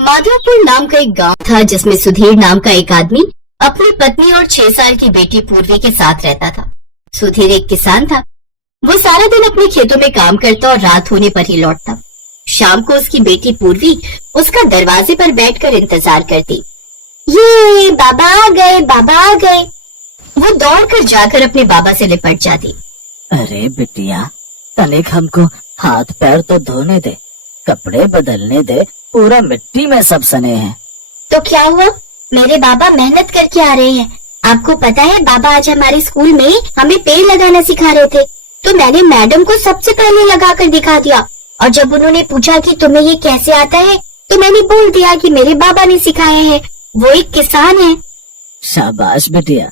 माधवपुर नाम का एक गांव था जिसमें सुधीर नाम का एक आदमी अपनी पत्नी और 6 साल की बेटी पूर्वी के साथ रहता था। सुधीर एक किसान था। वो सारा दिन अपने खेतों में काम करता और रात होने पर ही लौटता। शाम को उसकी बेटी पूर्वी उसका दरवाजे पर बैठकर इंतजार करती। ये बाबा आ गए, बाबा आ गए। वो दौड़कर जाकर अपने बाबा से लिपट जाती। अरे बिटिया, तनिक हमको हाथ पैर तो धोने दे, कपड़े बदलने दे, पूरा मिट्टी में सब सने हैं। तो क्या हुआ? मेरे बाबा मेहनत करके आ रहे हैं। आपको पता है बाबा आज हमारे स्कूल में हमें पेड़ लगाना सिखा रहे थे, तो मैंने मैडम को सबसे पहले लगाकर दिखा दिया। और जब उन्होंने पूछा कि तुम्हें ये कैसे आता है, तो मैंने बोल दिया कि मेरे बाबा ने सिखाया है, वो एक किसान है। शाबाश बिटिया।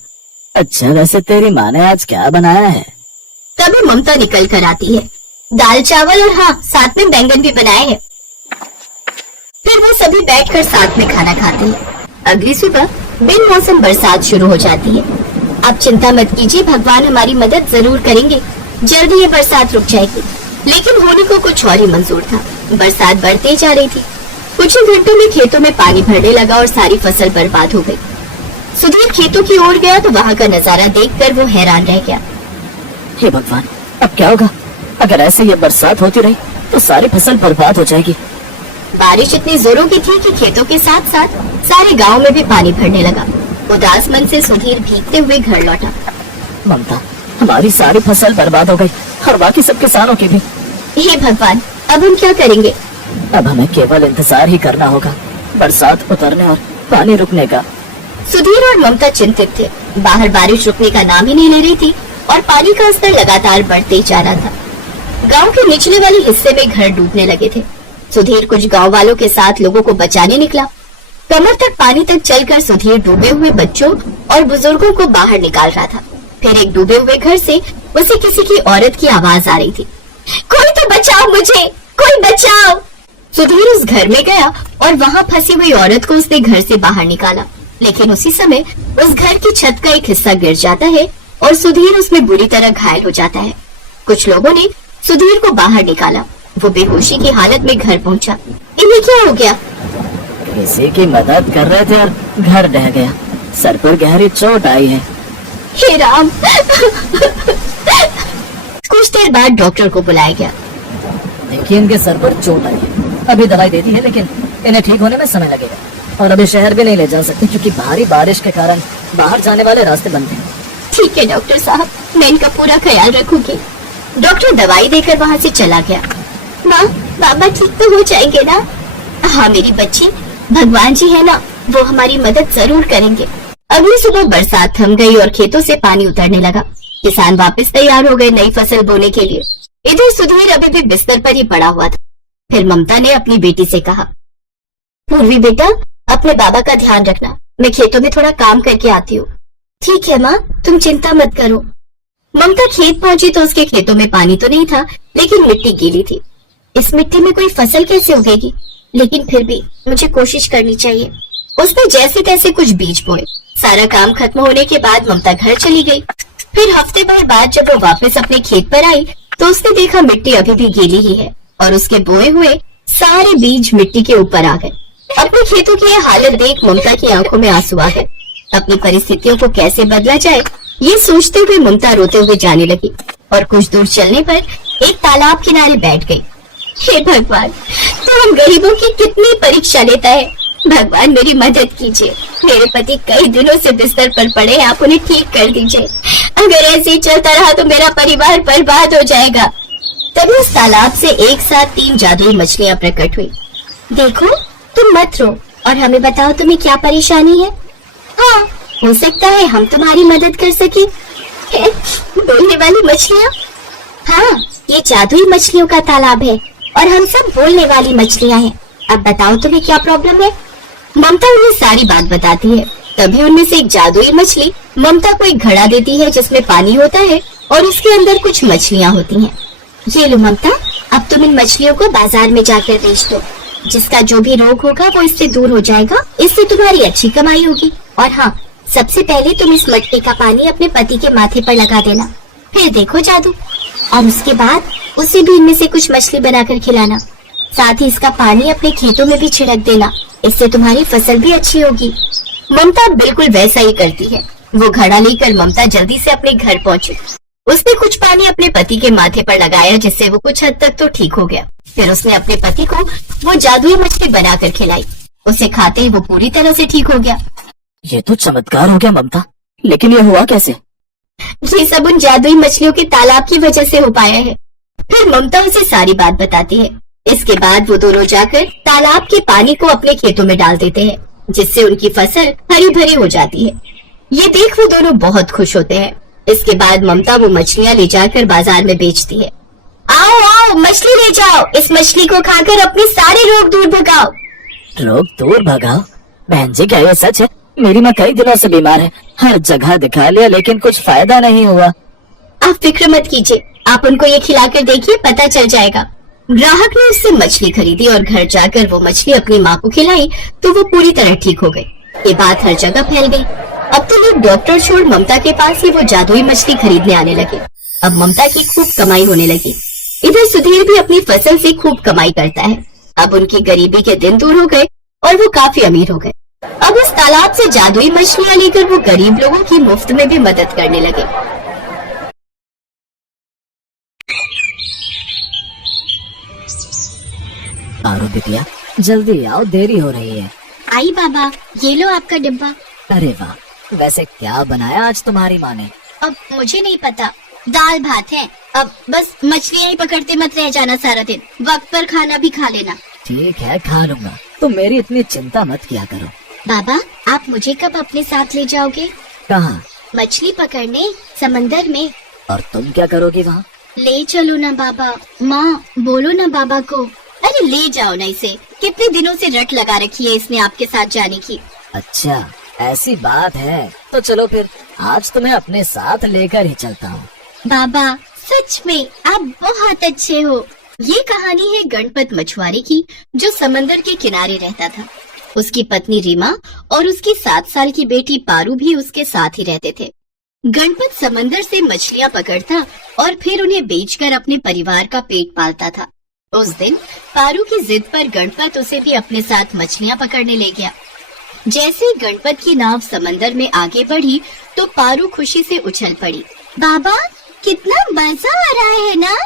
अच्छा, वैसे तेरी माँ ने आज क्या बनाया है? तभी ममता निकल कर आती है। दाल चावल और हाँ, साथ में बैंगन भी बनाए हैं। फिर वो सभी बैठकर साथ में खाना खाते हैं। अगली सुबह बिन मौसम बरसात शुरू हो जाती है। आप चिंता मत कीजिए, भगवान हमारी मदद जरूर करेंगे, जल्दी ये बरसात रुक जाएगी। लेकिन होने को कुछ और ही मंजूर था। बरसात बढ़ती जा रही थी। कुछ ही घंटों में खेतों में पानी भरने लगा और सारी फसल बर्बाद हो गई। सुधीर खेतों की ओर गया तो वहाँ का नजारा देखकर वो हैरान रह गया। हे भगवान, अब क्या होगा? अगर ऐसे ये बरसात होती रही तो सारी फसल बर्बाद हो जाएगी। बारिश इतनी जोरों की थी कि खेतों के साथ साथ सारे गांव में भी पानी भरने लगा। उदास मन से सुधीर भीगते हुए घर लौटा। ममता, हमारी सारी फसल बर्बाद हो गई और बाकी सब किसानों की भी। हे भगवान, अब हम क्या करेंगे? अब हमें केवल इंतजार ही करना होगा बरसात उतरने और पानी रुकने का। सुधीर और ममता चिंतित थे। बाहर बारिश रुकने का नाम ही नहीं ले रही थी और पानी का स्तर लगातार बढ़ते ही जा रहा था। गांव के निचले वाले हिस्से में घर डूबने लगे थे। सुधीर कुछ गांव वालों के साथ लोगों को बचाने निकला। कमर तक पानी तक चलकर सुधीर डूबे हुए बच्चों और बुजुर्गों को बाहर निकाल रहा था। फिर एक डूबे हुए घर से उसे किसी की औरत की आवाज आ रही थी। कोई तो बचाओ मुझे, कोई बचाओ। सुधीर उस घर में गया और वहाँ फंसी हुई औरत को उसने घर से बाहर निकाला। लेकिन उसी समय उस घर की छत का एक हिस्सा गिर जाता है और सुधीर उसमें बुरी तरह घायल हो जाता है। कुछ लोगों ने सुधीर को बाहर निकाला। वो बेहोशी की हालत में घर पहुंचा। इन्हें क्या हो गया? किसी की मदद कर रहे थे और घर ढह गया। सर पर गहरी चोट आई है। हे राम। कुछ देर बाद डॉक्टर को बुलाया गया। देखिए, इनके सर पर चोट आई है। अभी दवाई दे दी है, लेकिन इन्हें ठीक होने में समय लगेगा और अभी शहर भी नहीं ले जा सकते क्योंकि भारी बारिश के कारण बाहर जाने वाले रास्ते बंद हैं। ठीक है डॉक्टर साहब, मैं इनका पूरा ख्याल रखूंगी। डॉक्टर दवाई देकर वहाँ से चला गया। माँ, बाबा ठीक तो हो जाएंगे ना? हाँ मेरी बच्ची, भगवान जी है ना, वो हमारी मदद जरूर करेंगे। अगली सुबह बरसात थम गई और खेतों से पानी उतरने लगा। किसान वापस तैयार हो गए नई फसल बोने के लिए। इधर सुधीर अभी भी बिस्तर पर ही पड़ा हुआ था। फिर ममता ने अपनी बेटी से कहा, पूर्वी बेटा, अपने बाबा का ध्यान रखना, मैं खेतों में थोड़ा काम करके आती हूँ। ठीक है माँ, तुम चिंता मत करो। ममता खेत पहुंची तो उसके खेतों में पानी तो नहीं था, लेकिन मिट्टी गीली थी। इस मिट्टी में कोई फसल कैसे उगेगी? लेकिन फिर भी मुझे कोशिश करनी चाहिए। उसने जैसे तैसे कुछ बीज बोए। सारा काम खत्म होने के बाद ममता घर चली गई। फिर हफ्ते भर बाद जब वो वापस अपने खेत पर आई तो उसने देखा मिट्टी अभी भी गीली ही है और उसके बोए हुए सारे बीज मिट्टी के ऊपर आ गए। अपने खेतों की यह हालत देख ममता की आंखों में आंसू आ गए। अपनी परिस्थितियों को कैसे बदला जाए, ये सोचते हुए ममता रोते हुए जाने लगी और कुछ दूर चलने पर एक तालाब किनारे बैठ गई। हे भगवान, तो हम गरीबों की कितनी परीक्षा लेता है। भगवान मेरी मदद कीजिए। मेरे पति कई दिनों से बिस्तर पर पड़े हैं, आप उन्हें ठीक कर दीजिए। अगर ऐसे ही चलता रहा तो मेरा परिवार बर्बाद हो जाएगा। तभी उस तालाब से एक साथ 3 जादुई मछलियाँ प्रकट हुई। देखो, तुम मत रो और हमें बताओ तुम्हें क्या परेशानी है। हाँ, हो सकता है हम तुम्हारी मदद कर सके। बोलने वाली मछलियाँ? हाँ, ये जादुई मछलियों का तालाब है और हम सब बोलने वाली मछलियाँ हैं। अब बताओ तुम्हें क्या प्रॉब्लम है। ममता उन्हें सारी बात बताती है। तभी उनमें से एक जादुई मछली ममता को एक घड़ा देती है जिसमें पानी होता है और उसके अंदर कुछ मछलियाँ होती हैं। ये लो ममता, अब तुम इन मछलियों को बाजार में जाकर बेच दो। जिसका जो भी रोग होगा वो इससे दूर हो जाएगा। इससे तुम्हारी अच्छी कमाई होगी। और हाँ, सबसे पहले तुम इस मटके का पानी अपने पति के माथे पर लगा देना, फिर देखो जादू। और उसके बाद उसे भी इनमें से कुछ मछली बनाकर खिलाना। साथ ही इसका पानी अपने खेतों में भी छिड़क देना। इससे तुम्हारी फसल भी अच्छी होगी। ममता बिल्कुल वैसा ही करती है। वो घड़ा लेकर ममता जल्दी से अपने घर पहुंची। उसने कुछ पानी अपने पति के माथे पर लगाया, जिससे वो कुछ हद तक तो ठीक हो गया। फिर उसने अपने पति को वो जादुई मछली बनाकर खिलाई। उसे खाते ही वो पूरी तरह से ठीक हो गया। ये तो चमत्कार हो गया ममता, लेकिन ये हुआ कैसे? ये सब उन जादुई मछलियों के तालाब की वजह से हो पाया है। फिर ममता उसे सारी बात बताती है। इसके बाद वो दोनों जाकर तालाब के पानी को अपने खेतों में डाल देते हैं, जिससे उनकी फसल हरी भरी हो जाती है। ये देख वो दोनों बहुत खुश होते हैं। इसके बाद ममता वो मछलियाँ ले जाकर बाजार में बेचती है। आओ आओ, मछली ले जाओ, इस मछली को खाकर अपने सारे रोग दूर भगाओ। रोग दूर भगाओ? बहन जी, क्या ये सच है? मेरी माँ कई दिनों से बीमार है, हर जगह दिखा लिया लेकिन कुछ फायदा नहीं हुआ। आप फिक्र मत कीजिए, आप उनको ये खिलाकर देखिए, पता चल जाएगा। ग्राहक ने उससे मछली खरीदी और घर जाकर वो मछली अपनी माँ को खिलाई तो वो पूरी तरह ठीक हो गई। ये बात हर जगह फैल गई। अब तो लोग डॉक्टर छोड़ ममता के पास ही वो जादुई मछली खरीदने आने लगे। अब ममता की खूब कमाई होने लगी। इधर सुधीर भी अपनी फसल से खूब कमाई करता है। अब उनकी गरीबी के दिन दूर हो गए और वो काफी अमीर हो गए। अब उस तालाब से जादुई मछलियाँ लेकर वो गरीब लोगों की मुफ्त में भी मदद करने लगे। पारो बिटिया, जल्दी आओ, देरी हो रही है। आई बाबा, ये लो आपका डिब्बा। अरे वाह, वैसे क्या बनाया आज तुम्हारी माँ ने? अब मुझे नहीं पता, दाल भात है। अब बस मछलियाँ ही पकड़ते मत रह जाना सारा दिन, वक्त पर खाना भी खा लेना। ठीक है, खा लूंगा, तुम मेरी इतनी चिंता मत किया करो। बाबा, आप मुझे कब अपने साथ ले जाओगे? कहाँ? मछली पकड़ने, समंदर में। और तुम क्या करोगी वहाँ? ले चलो ना बाबा। माँ, बोलो ना बाबा को। अरे ले जाओ ना इसे, कितने दिनों से रट लगा रखी है इसने आपके साथ जाने की। अच्छा, ऐसी बात है तो चलो फिर, आज तुम्हें अपने साथ लेकर ही चलता हूँ। बाबा, सच में आप बहुत अच्छे हो। ये कहानी है गणपत मछुआरे की, जो समंदर के किनारे रहता था। उसकी पत्नी रीमा और उसकी 7 साल की बेटी पारू भी उसके साथ ही रहते थे। गणपत समंदर से मछलियाँ पकड़ता और फिर उन्हें बेचकर अपने परिवार का पेट पालता था। उस दिन पारू की जिद पर गणपत उसे भी अपने साथ मछलियाँ पकड़ने ले गया। जैसे ही गणपत की नाव समंदर में आगे बढ़ी तो पारू खुशी से उछल पड़ी। बाबा, कितना मजा आ रहा है ना?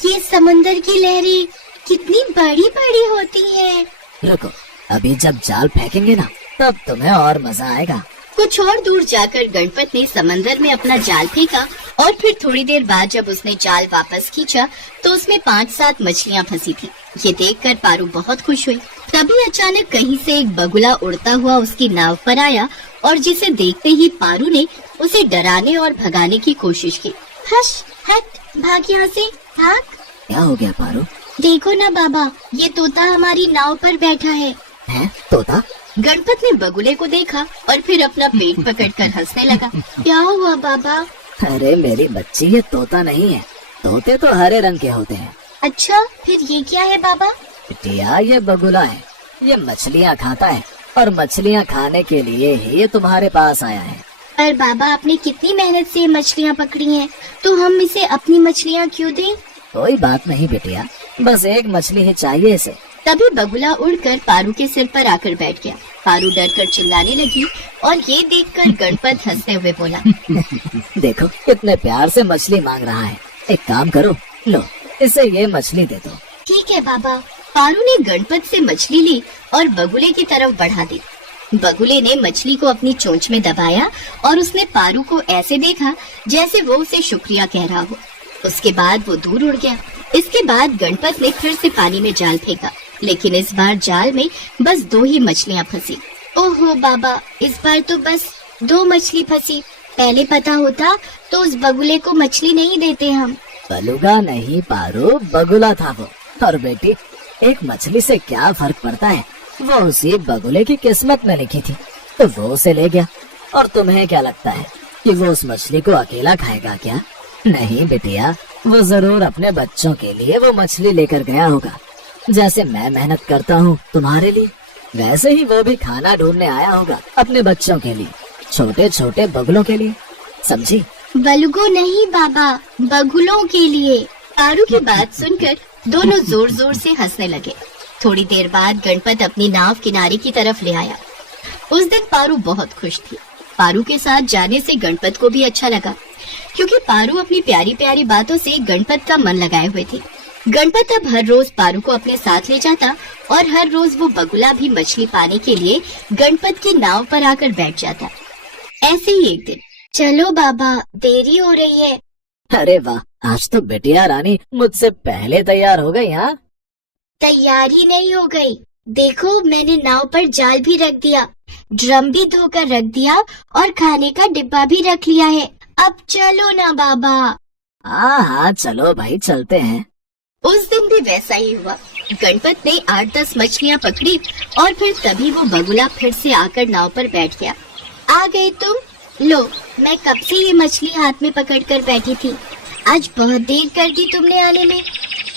ये समंदर की लहरें कितनी बड़ी बड़ी होती है। रुको, अभी जब जाल फेंकेंगे ना, तब तुम्हें और मजा आएगा। कुछ और दूर जाकर गणपत ने समंदर में अपना जाल फेंका और फिर थोड़ी देर बाद जब उसने जाल वापस खींचा तो उसमें 5-7 मछलियाँ फंसी थी। ये देखकर पारू बहुत खुश हुई। तभी अचानक कहीं से एक बगुला उड़ता हुआ उसकी नाव पर आया और जिसे देखते ही पारू ने उसे डराने और भगाने की कोशिश की। हश, हट, भाग यहाँ से, भाग। क्या हो गया पारू? देखो ना बाबा, ये तोता हमारी नाव पर बैठा है। हैं? तोता? गणपत ने बगुले को देखा और फिर अपना पेट पकड़कर हंसने लगा। क्या हुआ बाबा? अरे मेरी बच्ची, ये तोता नहीं है, तोते तो हरे रंग के होते हैं। अच्छा, फिर ये क्या है बाबा? बिटिया, ये बगुला है, ये मछलियाँ खाता है और मछलियाँ खाने के लिए ही ये तुम्हारे पास आया है। पर बाबा, आपने कितनी मेहनत से मछलियाँ पकड़ी हैं, तो हम इसे अपनी मछलियाँ क्यों दें? कोई बात नहीं बिटिया, बस एक मछली ही चाहिए इसे। तभी बगुला उड़कर पारू के सिर पर आकर बैठ गया। पारू डरकर चिल्लाने लगी और ये देखकर गणपत हंसते हुए बोला, देखो कितने प्यार से मछली मांग रहा है, एक काम करो, लो इसे ये मछली दे दो। ठीक है बाबा। पारू ने गणपत से मछली ली और बगुले की तरफ बढ़ा दी। बगुले ने मछली को अपनी चोंच में दबाया और उसने पारू को ऐसे देखा जैसे वो उसे शुक्रिया कह रहा हो। उसके बाद वो दूर उड़ गया। इसके बाद गणपत ने फिर से पानी में जाल फेंका, लेकिन इस बार जाल में बस 2 ही मछलियाँ फंसी। ओहो बाबा, इस बार तो बस 2 मछली फंसी। पहले पता होता तो उस बगुले को मछली नहीं देते हम। बलुगा नहीं पारू, बगुला था वो। और बेटी, एक मछली से क्या फर्क पड़ता है, वो उसी बगुले की किस्मत में लिखी थी तो वो उसे ले गया। और तुम्हें क्या लगता है कि वो उस मछली को अकेला खाएगा क्या? नहीं बिटिया, वो जरूर अपने बच्चों के लिए वो मछली लेकर गया होगा। जैसे मैं मेहनत करता हूँ तुम्हारे लिए, वैसे ही वो भी खाना ढूंढने आया होगा अपने बच्चों के लिए, छोटे छोटे बगुलों के लिए, समझी? बलुगो नहीं बाबा, बगुलों के लिए। पारू की बात सुनकर दोनों जोर जोर से हंसने लगे। थोड़ी देर बाद गणपत अपनी नाव किनारे की तरफ ले आया। उस दिन पारू बहुत खुश थी। पारू के साथ जाने से गणपत को भी अच्छा लगा, क्योंकि पारू अपनी प्यारी प्यारी बातों से गणपत का मन लगाए हुए थी। गणपत अब हर रोज पारू को अपने साथ ले जाता और हर रोज वो बगुला भी मछली पाने के लिए गणपत की नाव पर आकर बैठ जाता। ऐसे ही एक दिन, चलो बाबा, देरी हो रही है। अरे वाह, आज तो बिटिया रानी मुझसे पहले तैयार हो गई। हाँ, तैयारी नहीं हो गई, देखो मैंने नाव पर जाल भी रख दिया, ड्रम भी धोकर रख दिया और खाने का डिब्बा भी रख लिया है। अब चलो ना बाबा। हाँ हाँ, चलो भाई, चलते हैं। उस दिन भी वैसा ही हुआ। गणपत ने 8-10 मछलियाँ पकड़ी और फिर तभी वो बगुला फिर से आकर नाव पर बैठ गया। आ गए तुम? लो, मैं कब से ये मछली हाथ में पकड़कर बैठी थी। आज बहुत देर कर दी तुमने आने में।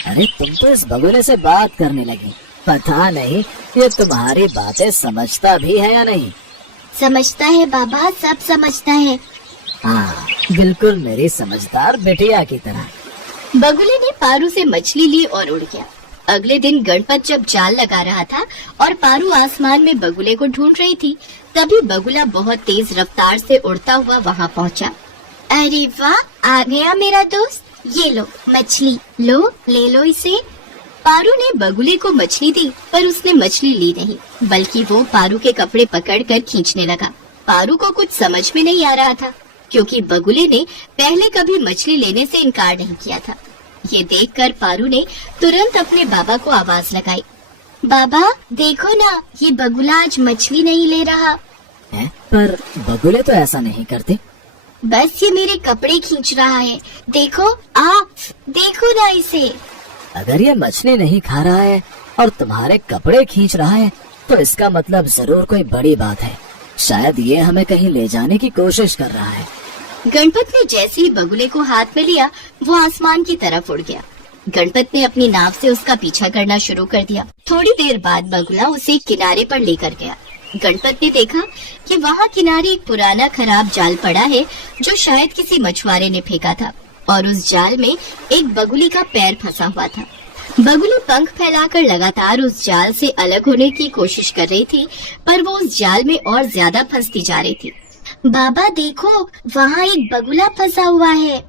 अरे तुम तो इस बगुले से बात करने लगी। पता नहीं ये तुम्हारी बातें समझता भी है या नहीं। समझता है बाबा, सब समझता है। हाँ, बिल्कुल मेरी समझदार बिटिया की तरह। बगुले ने पारू से मछली ली और उड़ गया। अगले दिन गणपत जब जाल लगा रहा था और पारू आसमान में बगुले को ढूंढ रही थी, तभी बगुला बहुत तेज रफ्तार से उड़ता हुआ वहाँ पहुँचा। अरे वाह, आ गया मेरा दोस्त, ये लो मछली, लो ले लो इसे। पारू ने बगुले को मछली दी, पर उसने मछली ली नहीं, बल्कि वो पारू के कपड़े पकड़कर खींचने लगा। पारू को कुछ समझ में नहीं आ रहा था, क्योंकि बगुले ने पहले कभी मछली लेने से इनकार नहीं किया था। ये देखकर पारू ने तुरंत अपने बाबा को आवाज लगाई। बाबा देखो ना, ये बगुला आज मछली नहीं ले रहा है। पर बगुले तो ऐसा नहीं करते। बस ये मेरे कपड़े खींच रहा है, देखो देखो ना इसे। अगर ये मछली नहीं खा रहा है और तुम्हारे कपड़े खींच रहा है, तो इसका मतलब जरूर कोई बड़ी बात है। शायद ये हमें कहीं ले जाने की कोशिश कर रहा है। गणपत ने जैसे ही बगुले को हाथ में लिया, वो आसमान की तरफ उड़ गया। गणपत ने अपनी नाव से उसका पीछा करना शुरू कर दिया। थोड़ी देर बाद बगुला उसे किनारे पर लेकर गया। गणपत ने देखा कि वहाँ किनारे एक पुराना खराब जाल पड़ा है, जो शायद किसी मछुआरे ने फेंका था, और उस जाल में एक बगुली का पैर फंसा हुआ था। बगुली पंख फैलाकर लगातार उस जाल से अलग होने की कोशिश कर रही थी, पर वो उस जाल में और ज्यादा फंसती जा रही थी। बाबा देखो, वहाँ एक बगुला फंसा हुआ है।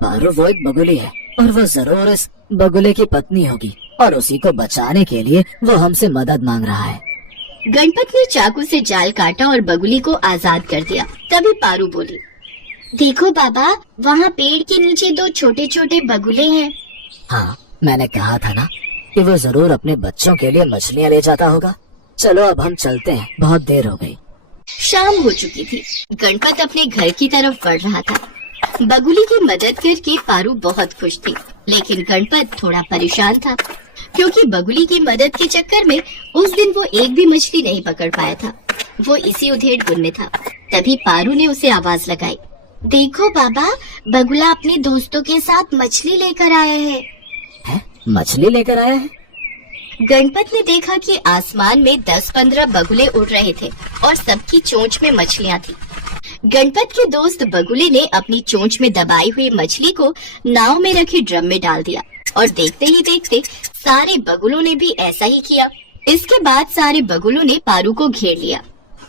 पारू, वो एक बगुली है और वो जरूर इस बगुले की पत्नी होगी, और उसी को बचाने के लिए वो हमसे मदद मांग रहा है। गणपत ने चाकू से जाल काटा और बगुली को आजाद कर दिया। तभी पारू बोली, देखो बाबा, वहाँ पेड़ के नीचे 2 छोटे छोटे बगुले हैं। हाँ, मैंने कहा था ना कि वो जरूर अपने बच्चों के लिए मछलियाँ ले जाता होगा। चलो अब हम चलते हैं, बहुत देर हो गई। शाम हो चुकी थी। गणपत अपने घर की तरफ बढ़ रहा था। बगुली की मदद करके पारू बहुत खुश थी, लेकिन गणपत थोड़ा परेशान था, क्योंकि बगुली की मदद के चक्कर में उस दिन वो एक भी मछली नहीं पकड़ पाया था। वो इसी उधेड़ बुन में था। तभी पारू ने उसे आवाज लगाई, देखो बाबा, बगुला अपने दोस्तों के साथ मछली लेकर आया है। मछली लेकर आया है? गणपत ने देखा कि आसमान में 10-15 बगुले उड़ रहे थे और सबकी चोंच में मछलियाँ थी। गणपत के दोस्त बगुले ने अपनी चोंच में दबाई हुई मछली को नाव में रखे ड्रम में डाल दिया, और देखते ही देखते सारे बगुलों ने भी ऐसा ही किया। इसके बाद सारे बगुलों ने पारू को घेर लिया।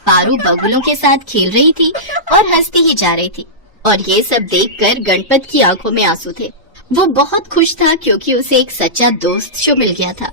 पारू बगुलों के साथ खेल रही थी और हंसती ही जा रही थी, और ये सब देखकर गणपत की आंखों में आंसू थे। वो बहुत खुश था, क्योंकि उसे एक सच्चा दोस्त जो मिल गया था।